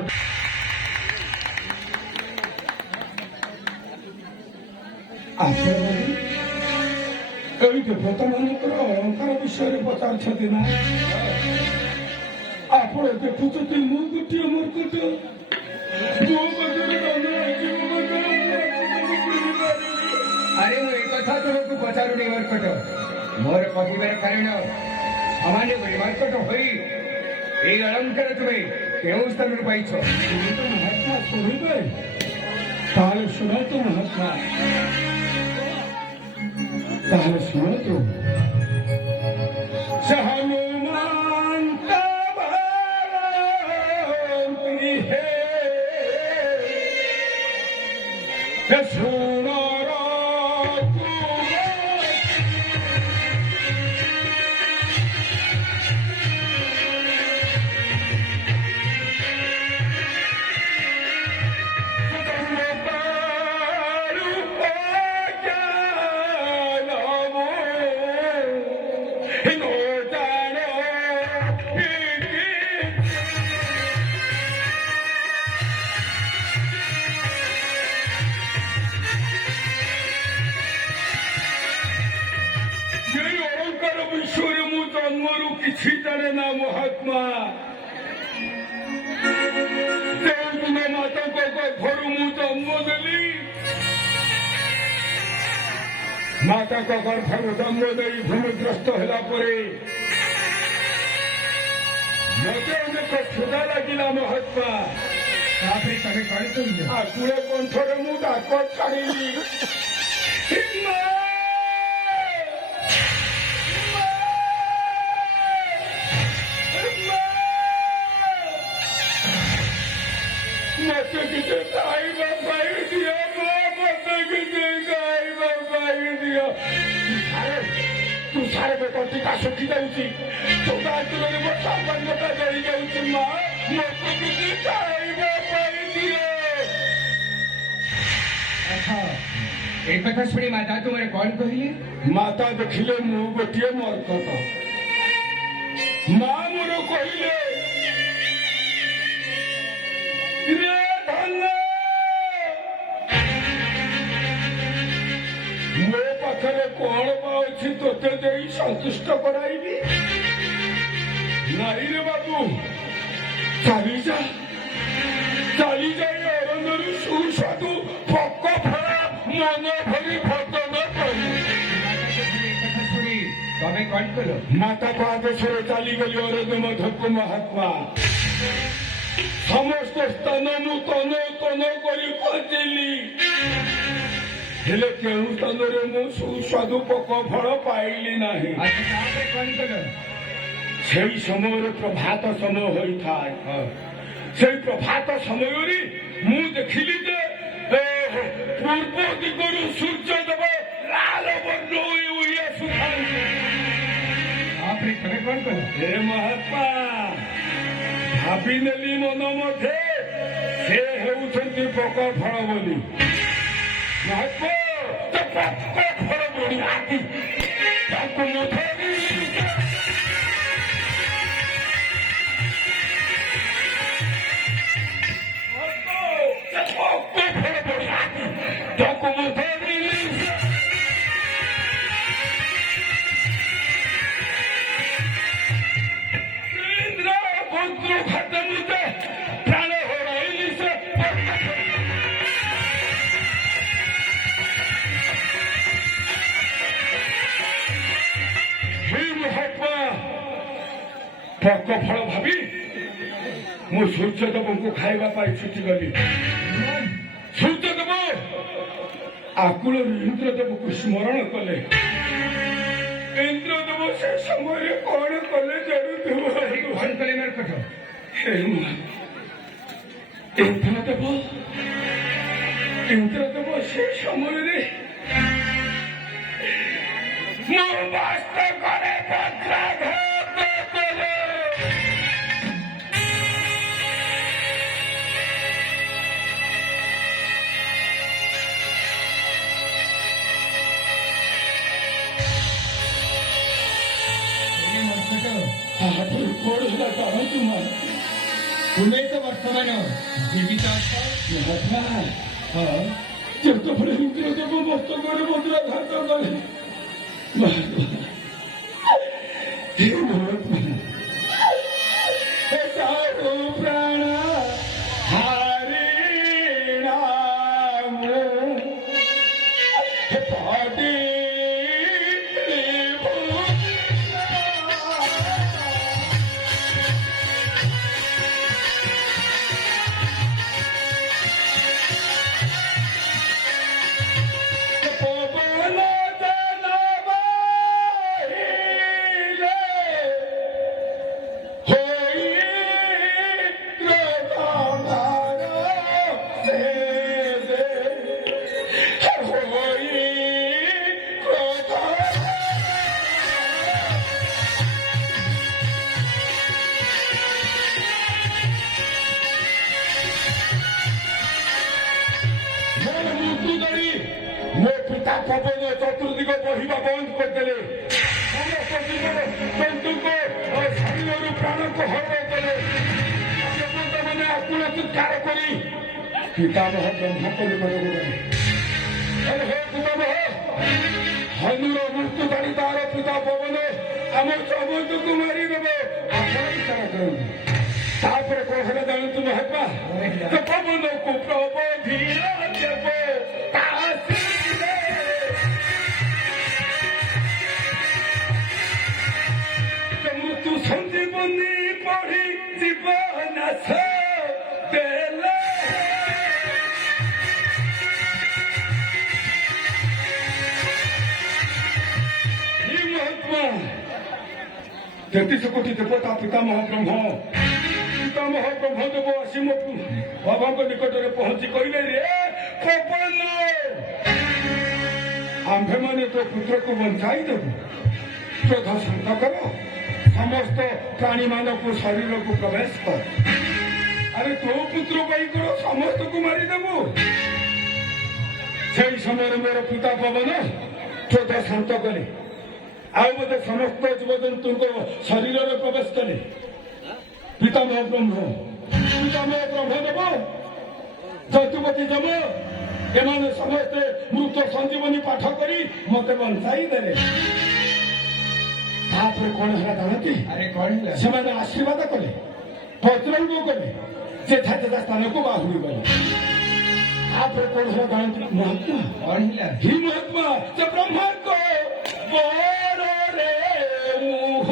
ଆପଣମାନେ ଏଇ ଦେବତା ମାନଙ୍କର ଅଳଙ୍କାର ବିଷୟରେ ପଚାରୁଛନ୍ତି ନା? ଆପଣ ଦେଖୁଛନ୍ତି ମୁଁ ଗୋଟିଏ ମର୍କଟ। ମୋ ପାଖରେ ଧନ ଅଛି, ମୋ ପାଖରେ ଆରେ ମୁଁ ଏ କଥା ତୁମକୁ ପଚାରୁନି ମର୍କଟ। ମୋର କହିବାର କାରଣ ସାମାନ୍ୟ ଗୋଟିଏ ମର୍କଟ ହୋଇ ଏଇ ଅଳଙ୍କାର ତୁମେ କେଉଁ ସ୍ଥାନରୁ ପାଇଛ? ଶୁଣନ୍ତୁ ମହାତ୍ମା, ଶୁଣିବେ? ତାହେଲେ ଶୁଣନ୍ତୁ ମହାତ୍ମା, ତାହେଲେ ଶୁଣନ୍ତୁ। ସେ ହନୁମାନ କାବାରନ୍ତି ହେ, ହେ ଶୁଣର ବିଷୟରେ ମୁଁ ଜନ୍ମରୁ କିଛି ଜାଣେ ନା ମହାତ୍ମା। ଯେଉଁଦିନ ମାତାଙ୍କ ଗର୍ଭରୁ ମୁଁ ଜନ୍ମ ନେଲି, ମାତାଙ୍କ ଗର୍ଭରୁ ଜନ୍ମ ନେଇ ଭୂମିଗ୍ରସ୍ତ ହେଲା ପରେ ମତେ ଅନେକ କ୍ଷୁଧା ଲାଗିଲା ମହାତ୍ମା। ତାପରେ ତମେ କଣ କହିଲ? ଆକୁଳ କଣ୍ଠରେ ମୁଁ ଡାକ ଛାଡ଼ିଲି, ମା! ମତେ କିଛି ଖାଇବା ପାଇଁ ଦିଅ, ମତେ କିଛି ଖାଇବା ପାଇଁ ଦିଅ। ତୁ ସାରେ କଟିକା ଶୁଖି ଯାଉଛି, ତୁ ଦାନ୍ତରରେ ମୋ ସାମାନ୍ୟତା ଜଳି ଯାଉଛି। ମା, ମତେ କିଛି ଖାଇବା ପାଇଁ ଦିଅ। ଏ କଥା ଶୁଣି ମାତା ତୁମର କଣ କହିଲେ? ମାତା ଦେଖିଲେ ମୁଁ ଗୋଟିଏ ମର୍କଟ। ମା ମୋର କହିଲେ, ରେ ଧନ, ମୋ ପାଖରେ କଣ ବା ଅଛି ତୋତେ ଦେଇ ସନ୍ତୁଷ୍ଟ କରାଇବି? ନାଇଁ ରେ ବାବୁ, ଚାଲିଯା, ଚାଲିଯାଇ ଅରଣ୍ୟରୁ ସୁସ୍ୱାଦୁ ପକ ଫଳ ମନ ଭରି ଭୋଜନ କରି। କଥା ଶୁଣି ତମେ କଣ କଲ? ମାତାଙ୍କ ଆଦେଶରେ ଚାଲିଗଲି ଅରଣ୍ୟ ମଧ୍ୟକୁ ମହାତ୍ମା। ସମସ୍ତ ସ୍ଥାନ ମୁଁ ତନ ତନ କରି ଖୋଜିଲି, ହେଲେ କେଉଁ ସ୍ଥାନରେ ମୁଁ ସୁସ୍ୱାଦୁ ପକ ଫଳ ପାଇଲି ନାହିଁ। ଆଚ୍ଛା, ତାପରେ କଣ କଲ? ସେଇ ସମୟରେ ପ୍ରଭାତ ସମୟ ହୋଇଥାଏ। ସେଇ ପ୍ରଭାତ ସମୟରେ ମୁଁ ଦେଖିଲି ଯେ ପୂର୍ବ ଦିଗରୁ ସୂର୍ଯ୍ୟଦେବ ଲାଲ ବର୍ଣ୍ଣ ହୋଇ ଆସୁଥାନ୍ତି। ତାପରେ ତମେ କଣ କଲ? ହେ ମହାତ୍ମା, ଭାବିନେଲି ମନ ମଧ୍ୟରେ ସେ ହେଉଛନ୍ତି ପକ ଫଳ ବୋଲି। ମହାତ୍ମା, ପକ ଫଳ ବଢିଆନ୍ତି, ତାଙ୍କୁ ମୁଁ ଧରିଲି। ପ୍ରାଣ ହରାଇଲି ସେ। ପକ ଫଳ ଭାବି ମୁଁ ମୁଁ ସୂର୍ଯ୍ୟଦେବଙ୍କୁ ଖାଇବା ପାଇଁ ଛୁଟିଗଲି। ସୂର୍ଯ୍ୟଦେବ ଆକୁଳରୁ ଇନ୍ଦ୍ରଦେବକୁ ସ୍ମରଣ କଲେ। ଇନ୍ଦ୍ରଦେବ ସେ ସମୟରେ କଣ କଲେ ଜାଣୁଥିବ? କଣ କଲେ ମର୍କଟ? ଇନ୍ଦ୍ରଦେବ ସେ ସମୟରେ ମୋ ମସ୍ତକରେ ବଜ୍ରାଘାତ କଲେ। କଣ ହେଲା ଜାଣନ୍ତୁ ମା? ତୁମେ ତ ବର୍ତ୍ତମାନ ଜୀବିତ ଅଛ। ଯେତେବେଳେ ଇନ୍ଦ୍ରଦେବ ମସ୍ତକରେ ବଜ୍ରାଘାତ କଲେ ପ୍ରାଣ ହାରିଣା ଚତୁର୍ଦିଗ ବହିବା ବନ୍ଦ କରିଦେଲେ। ସମସ୍ତ ଜନ୍ତୁଙ୍କୁ ଶରୀରରୁ ପ୍ରାଣକୁ ହରଣ କଲେ। ଦେବତାମାନେ ଆକୁଳ ଚିତ୍କାର କରି ପିତାମହ ବ୍ରହ୍ମାଙ୍କ ନିକଟକୁ ଗଲେ। ହେ ପିତାମହ, ହନୁର ମୃତ୍ୟୁ ଜାଣି ତାର ପିତା ପବନ ଆମ ସମସ୍ତଙ୍କୁ ମାରିଦେବ। ଆପଣ ବିଚାର କରନ୍ତୁ। ତାପରେ କଣ ହେଲା ଜାଣନ୍ତୁ ମହାତ୍ମା? ପବନକୁ ପ୍ରବୋଧିର ଦେବ ମୃତ୍ୟୁ ସଞ୍ଜୀବନୀ ପଢି ଜୀବନ ଦେଲେ। ମହାତ୍ମା 33 କୋଟି ଦେବତା ପିତାମହ ବ୍ରହ୍ମଦେବ ଆସି ମୋ ବାବାଙ୍କ ନିକଟରେ ପହଞ୍ଚି କହିଲେ, ରେ ପବନ, ଆମ୍ଭେମାନେ ତୋ ପୁତ୍ରକୁ ବଞ୍ଚାଇ ଦେବୁ। କ୍ରୋଧ ଶାନ୍ତ କର, ସମସ୍ତ ପ୍ରାଣୀମାନଙ୍କୁ ଶରୀରକୁ ପ୍ରବେଶ କର। ଆରେ ତୋ ପୁତ୍ର ପାଇଁ କଣ ସମସ୍ତଙ୍କୁ ମାରିଦେବୁ? ସେଇ ସମୟରେ ମୋର ପିତା ପବନ କ୍ରୋଧ ଶାନ୍ତ କଲେ, ଆଉ ମୋତେ ସମସ୍ତ ଜୀବଜନ୍ତୁଙ୍କ ଶରୀରରେ ପ୍ରବେଶ କଲେ। ପିତାମହ ବ୍ରହ୍ମଦେବ, ଯଦୁପତି ଯମ, ଏମାନେ ସମସ୍ତେ ମୃତ ସଞ୍ଜୀବନୀ ପାଠ କରି ମୋତେ ବଞ୍ଚାଇ ଦେଲେ। ତାପରେ କଣ ହେଲା ଜାଣନ୍ତି? ସେମାନେ ଆଶୀର୍ବାଦ କଲେ, ବଜ୍ରଙ୍କୁ କଲେ, ଯେଝା ଯେଝା ସ୍ଥାନକୁ ବାହୁଡ଼ି ଗଲେ। ତାପରେ କଣ ହେଲା ଜାଣନ୍ତି ମହାତ୍ମା? ହି ମହାତ୍ମା, ଯେ ବ୍ରହ୍ମାଙ୍କ ବରରେ ମୁହ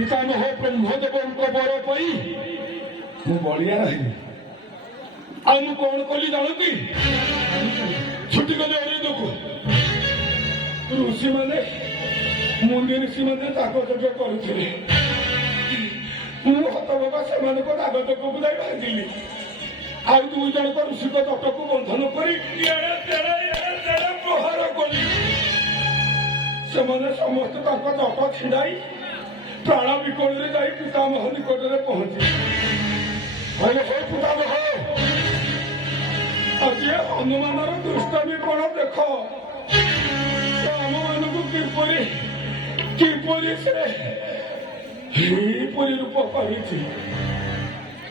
ପିତାମହ ବ୍ରହ୍ମଦେବଙ୍କ ବର ପାଇଁ ମୁଁ ବଳିଆ ରହିଲି। ଆଉ ମୁଁ କଣ କଲି ଜାଣନ୍ତି? ଛୁଟିଗଲି ଅରିନ୍ଦକୁ। ଋଷିମାନେ, ମୁଣ୍ଡି ଋଷିମାନେ ତାଗଯଜ୍ଞ କରୁଥିଲେ। ମୁଁ ହତଭଗା ସେମାନଙ୍କ ତାଗଯଜ୍ଞକୁ ଯାଇ ଭାଙ୍ଗିଲି। ଆଉ 2 ଜଣଙ୍କ ଋଷିଙ୍କ ତଟକୁ ବନ୍ଧନ କରି ଏଣେ ତେଣେ ପ୍ରହାର କଲି। ସେମାନେ ସମସ୍ତେ ତାଙ୍କ ତଟ ଛିଣ୍ଡାଇ ପ୍ରାଣ ବିକଳରେ ଯାଇ ପିତାମହ ନିକଟରେ ପହଞ୍ଚି କହିଲେ, ହେ ପିତାମହ, ଆଜି ହନୁମାନର ଦୁଷ୍ଟାମି କଣ ଦେଖ। ଆମମାନଙ୍କୁ କିପରି ସେ ଏହିପରି ରୂପ କରିଛି।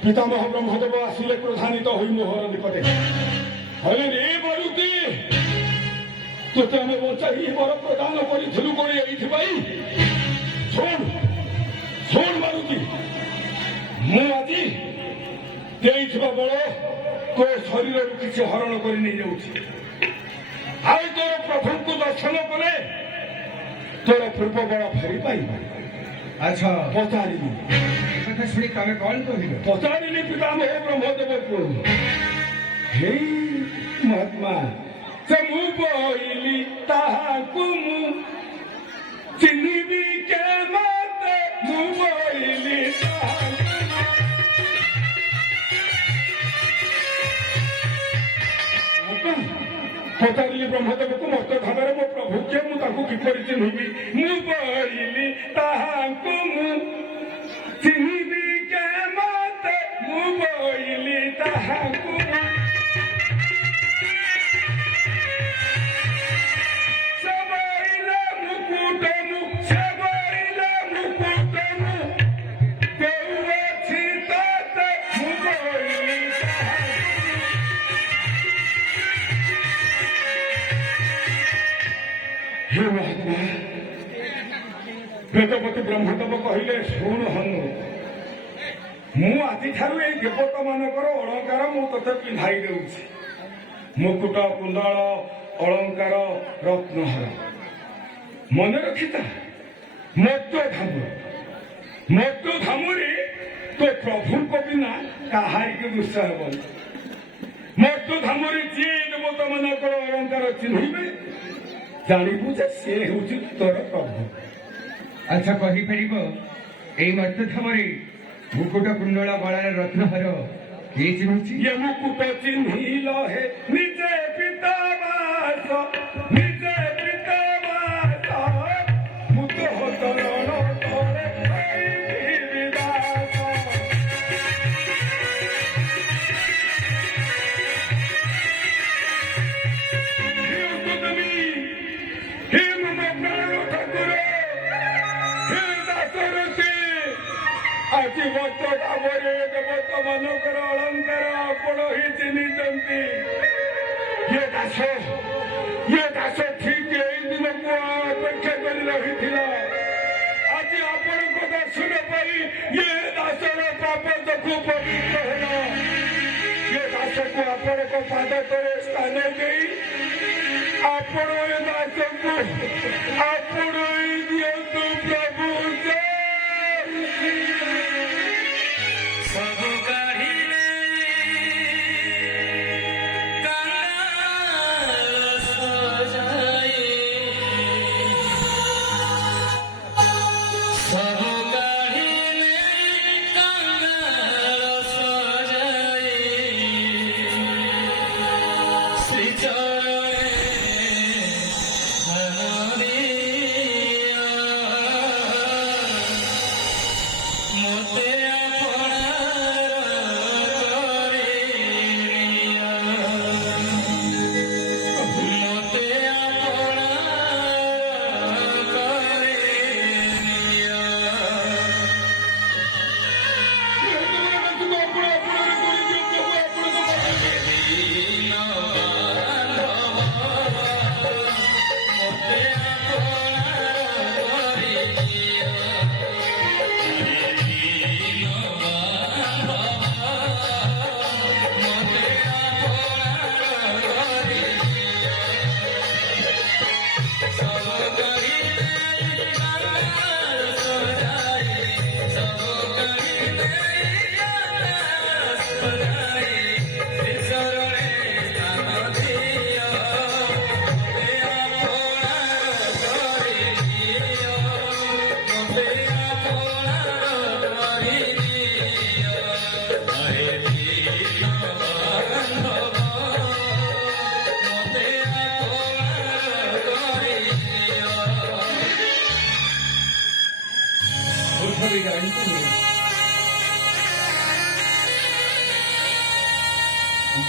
ପିତାମହ ବ୍ରହ୍ମଦେବ ଆସିଲେ କ୍ରୋଧାନ୍ୱିତ ହୋଇ ମୋହର ନିକଟେ କହିଲେ, ରେ ମାରୁତି, ତୋତେ ଆମେ ବଞ୍ଚାଇ ବର ପ୍ରଦାନ କରିଥିଲୁ କଣ ଏଇଥିପାଇଁ? ଶୁଣ ଶୁଣ ମାରୁତି, ମୁଁ ଆଜି ଦେଇଥିବା ବଳ ତୋ ଶରୀରରୁ କିଛି ହରଣ କରି ନେଇଯାଉଛି। ଆଉ ତୋର ପ୍ରଭୁଙ୍କୁ ଦର୍ଶନ କଲେ ତୋର ପୂର୍ବ ବଳ ଫେରି ପାଇବ। ଆଚ୍ଛା, ପଚାରିଲି ଏ କଥା ଶୁଣି ତମେ କଣ କହିଲ? ପଚାରିଲି ପିତାମହ ବ୍ରହ୍ମଦେବକୁ, ହେଇ ମହାତ୍ମା, ସେ ମୁଁ କହିଲି ତାହାକୁ ମୁଁ ଚିହ୍ନିବି କେମତେ, ମୁଁ କହିଲି ତାହାକୁ ପଚାରିଲି ବ୍ରହ୍ମଦେବକୁ, ମତ ଭାବରେ ମୋ ପ୍ରଭୁ କିଏ, ମୁଁ ତାକୁ କିପରି ଚିହ୍ନିବି? ମୁଁ କହିଲି ତାହାକୁ ମୁଁ ଚିହ୍ନିବି କେମତେ, ମୁଁ କହିଲି ତାହାକୁ ସେ ବଇଲେ ମୁକୁଟମୁ, ସେ ବଇଲେ ମୁକୁଟମୁ, କେଉଁ ଅଛି ତତେ, ମୁଁ କହିଲି ତାହାକୁ। ହେ ମହାତ୍ମା, ବେଦପତି ବ୍ରହ୍ମଦେବ କହିଲେ, ଶୁଣ ହନୁ, ମୁଁ ଆଜିଠାରୁ ଏଇ ଦେବତା ମାନଙ୍କର ଅଳଙ୍କାର ମୁଁ ତତେ ପିନ୍ଧାଇ ଦେଉଛି। ମୁକୁଟ, କୁଣ୍ଡଳ, ଅଳଙ୍କାର, ରତ୍ନହାର। ମନେ ରଖିଥା, ମର୍ତ୍ତ୍ୟଧାମରେ ତୋ ପ୍ରଭୁଙ୍କ ବିନା କାହାରିକୁ ଦୃଶ୍ୟ ହେବନି। ମର୍ତ୍ତ୍ୟଧାମରେ ଯିଏ ଦେବତା ମାନଙ୍କର ଅଳଙ୍କାର ଚିହ୍ନିବେ, ଜାଣିବୁ ଯେ ସେ ହେଉଛି ତୋର ପ୍ରଭୁ। ଆଚ୍ଛା, କହିପାରିବ ଏଇ ମର୍ତ୍ତ୍ୟଧାମରେ ମୁକୁଟ, କୁଣ୍ଡଳ, ଗଳାର ରତ୍ନହାର କିଏ ଚିହ୍ନୁଛି? ये मुकुट चिन्हिल हे निजे पितावास, निजे पितावास, मुत हो चरण तोरे विदास। हे उद्गमी, हे मुमोग्नाय ठाकुर, हे दासरथी, ଆଜି ମତ ଭାବରେ ଦେବତା ମାନଙ୍କର ଅଳଙ୍କାର ଆପଣ ହିଁ ଚିହ୍ନିଛନ୍ତି। ଇଏ ଦାସ ଠିକ ଏଇ ଦିନକୁ ଅପେକ୍ଷା କରି ରହିଥିଲା। ଆଜି ଆପଣଙ୍କ ଦର୍ଶନ ପାଇଁ ଇଏ ଦାସର ପାପ ଯୋଗୁ ପବିତ୍ର ହେଲା। ଇଏ ଦାସକୁ ଆପଣଙ୍କ ପାଦ ତଳେ ସ୍ଥାନ ଦେଇ ଆପଣ ଏ ଦାସକୁ ଆପଣେଇ ଦିଅନ୍ତୁ ପ୍ରଭୁ।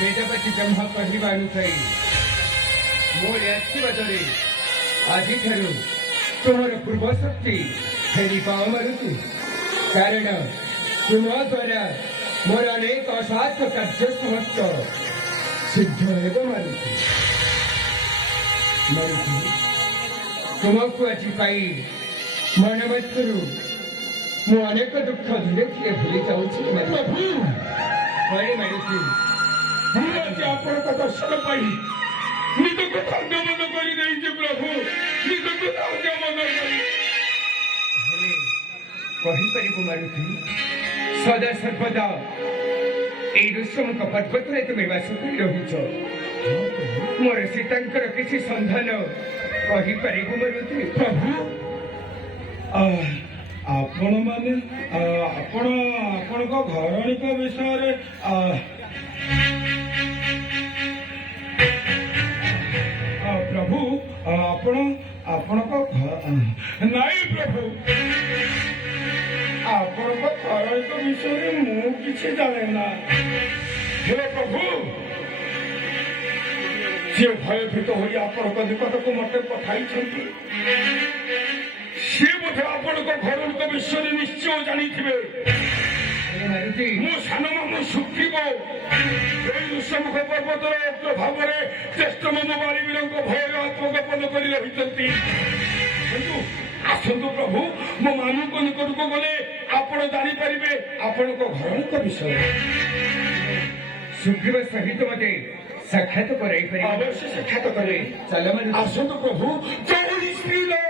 ବେଦପତି ବ୍ରହ୍ମ କହିବା ଅନୁସାରେ ମୋର ଆଶୀର୍ବାଦରେ ଆଜିଠାରୁ ତୁମର ପୂର୍ବ ଶକ୍ତି ଫେରି ପାଅ ମାରୁଛି। କାରଣ ତୁମ ଦ୍ୱାରା ମୋର ଅନେକ ଅସାଧ୍ୟ କାର୍ଯ୍ୟ ସମସ୍ତ ସିଦ୍ଧ ହେବ ମାରୁତି। ମାରୁତି ତୁମକୁ ଆଜି ପାଇ ମନ ମଧ୍ୟରୁ ମୁଁ ଅନେକ ଦୁଃଖ ଧୀରେ ଧୀରେ ଭୁଲି ଯାଉଛି ମାରୁତି। ମାରୁତି ମୁଁ ଆଜି ଆପଣଙ୍କ ଦର୍ଶନ ପାଇ ନିଜକୁ ଧନ୍ୟମନ କରିଦେଇଛି ପ୍ରଭୁ, ନିଜକୁ ଧନ୍ୟମନ କରି କହିପାରିବୁ ମାରୁତି ସଦା ସର୍ବଦା ଏଇ ଋଷମୁଖ ପର୍ବତରେ ତୁମେ ବାସ କରି ରହିଛ। ମୋର ସୀତାଙ୍କର କିଛି ସନ୍ଧାନ କହିପାରିବୁ ମାରୁତି? ପ୍ରଭୁ ଆପଣମାନେ ଆପଣଙ୍କ ଘରଣୀଙ୍କ ବିଷୟରେ ପ୍ରଭୁ ଆପଣଙ୍କ ନାଇଁ ପ୍ରଭୁ, ଆପଣଙ୍କ ଘରଣୀଙ୍କ ବିଷୟରେ ମୁଁ କିଛି ଜାଣେ ନା। ହେ ପ୍ରଭୁ, ସିଏ ଭୟଭୀତ ହୋଇ ଆପଣଙ୍କ ନିକଟକୁ ମତେ ପଠାଇଛନ୍ତି। ସିଏ ବୋଧେ ଆପଣଙ୍କ ଘରଣୀଙ୍କ ବିଷୟରେ ନିଶ୍ଚୟ ଜାଣିଥିବେ। ମାରୁତି ମୁଁ ସାନ ମାମୁଁ ସୁଗ୍ରୀବ ଏଇ ଋଷମୁଖ ପର୍ବତର ପ୍ରଭାବରେ ଜ୍ୟେଷ୍ଠ ମାମୁଁ ବାଳିବୀରଙ୍କ ଭୟରେ ଆତ୍ମଗୋପନ କରି ରହିଛନ୍ତି। କିନ୍ତୁ ଆସନ୍ତୁ ପ୍ରଭୁ, ମୋ ମାମୁଁଙ୍କ ନିକଟକୁ ଗଲେ ଆପଣ ଜାଣିପାରିବେ ଆପଣଙ୍କ ଘରଣୀଙ୍କ ବିଷୟରେ। ସୁଗ୍ରୀବ ସହିତ ମତେ ସାକ୍ଷାତ କରାଇପାରିବେ? ଅବଶ୍ୟ ସାକ୍ଷାତ କରେ। ଚାଲ ମାରୁତି। ଆସନ୍ତୁ ପ୍ରଭୁ, ଜୟ ଶ୍ରୀରାମ।